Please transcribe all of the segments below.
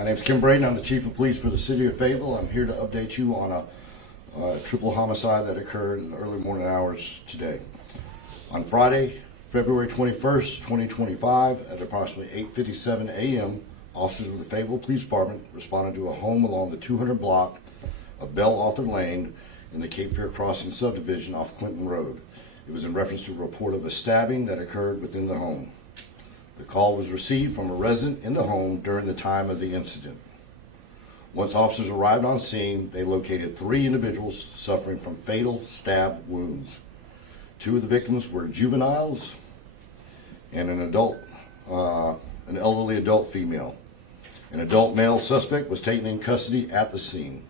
My name is Kim Braden. I'm the Chief of Police for the City of Fayetteville. I'm here to update you on a triple homicide that occurred in the early morning hours today. On Friday, February 21st, 2025, at approximately 8:57 a.m., officers of the Fayetteville Police Department responded to a home along the 200 block of Bell Arthur Lane in the Cape Fear Crossing subdivision off Clinton Road. It was in reference to a report of a stabbing that occurred within the home. The call was received from a resident in the home during the time of the incident. Once officers arrived on scene, they located 3 individuals suffering from fatal stab wounds. 2 of the victims were juveniles and an elderly adult female. An adult male suspect was taken in custody at the scene.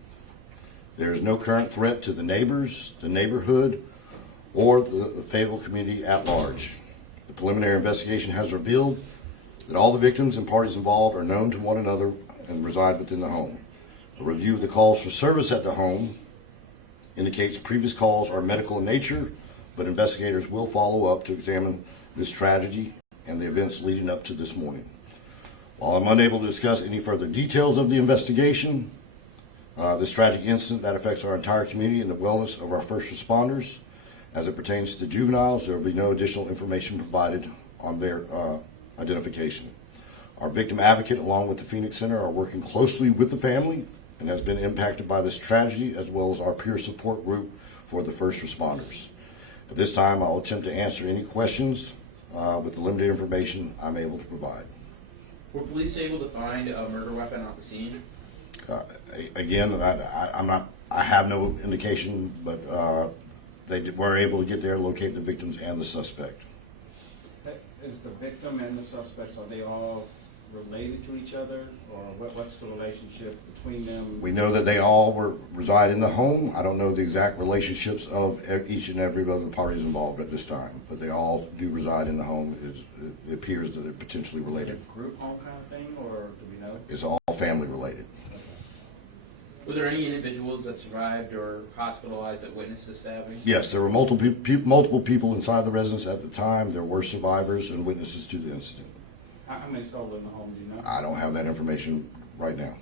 There is no current threat to the neighbors, the neighborhood, or the Fayetteville community at large. The preliminary investigation has revealed that all the victims and parties involved are known to one another and reside within the home. A review of the calls for service at the home indicates previous calls are medical in nature, but investigators will follow up to examine this tragedy and the events leading up to this morning. While I'm unable to discuss any further details of the investigation, this tragic incident that affects our entire community and the wellness of our first responders, as it pertains to juveniles, there will be no additional information provided on their identification. Our victim advocate, along with the Phoenix Center, are working closely with the family and has been impacted by this tragedy, as well as our peer support group for the first responders. At this time, I'll attempt to answer any questions with the limited information I'm able to provide. Were police able to find a murder weapon at the scene? Again, I have no indication, but they were able to get there, locate the victims and the suspect. Is the victim and the suspects, are they all related to each other, or what's the relationship between them? We know that they all reside in the home. I don't know the exact relationships of each and every of the parties involved at this time, but they all do reside in the home. It appears that they're potentially related. Is it a group home kind of thing, or do we know? It's all family related. Were there any individuals that survived or hospitalized that witnessed the stabbing? Yes, there were multiple people inside the residence at the time. There were survivors and witnesses to the incident. How many total in the home, do you know? I don't have that information right now.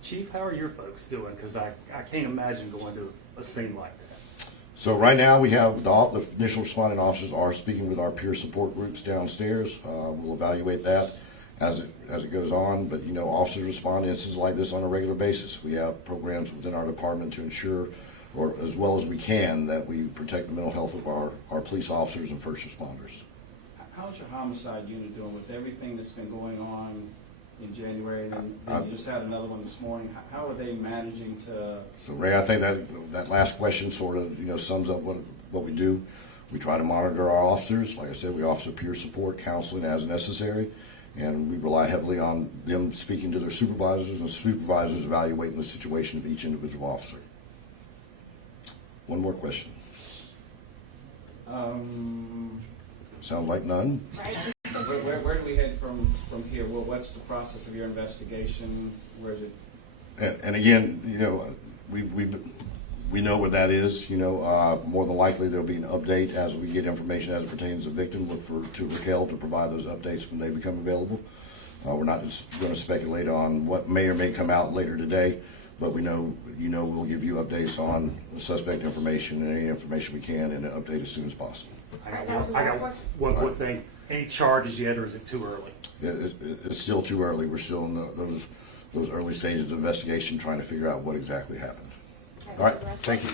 Chief, how are your folks doing? Because I can't imagine going to a scene like that. So right now we have the initial responding officers are speaking with our peer support groups downstairs. We'll evaluate that as it goes on, but you know, officers respond to incidents like this on a regular basis. We have programs within our department to ensure, or as well as we can, that we protect the mental health of our police officers and first responders. How's your homicide unit doing with everything that's been going on in January, and then you just had another one this morning? How are they managing to? So Ray, I think that last question sort of sums up what we do. We try to monitor our officers. Like I said, we offer peer support, counseling as necessary, and we rely heavily on them speaking to their supervisors and supervisors evaluating the situation of each individual officer. One more question. Sound like none? Where do we head from here? Well, what's the process of your investigation? Where is it? And again, we know where that is. More than likely there'll be an update as we get information as it pertains to the victim. Look to Raquel to provide those updates when they become available. We're not just going to speculate on what may or may come out later today, but we know, we'll give you updates on the suspect information and any information we can, and an update as soon as possible. I got one quick thing. Any charges yet, or is it too early? It's still too early. We're still in those early stages of investigation, trying to figure out what exactly happened. All right, thank you.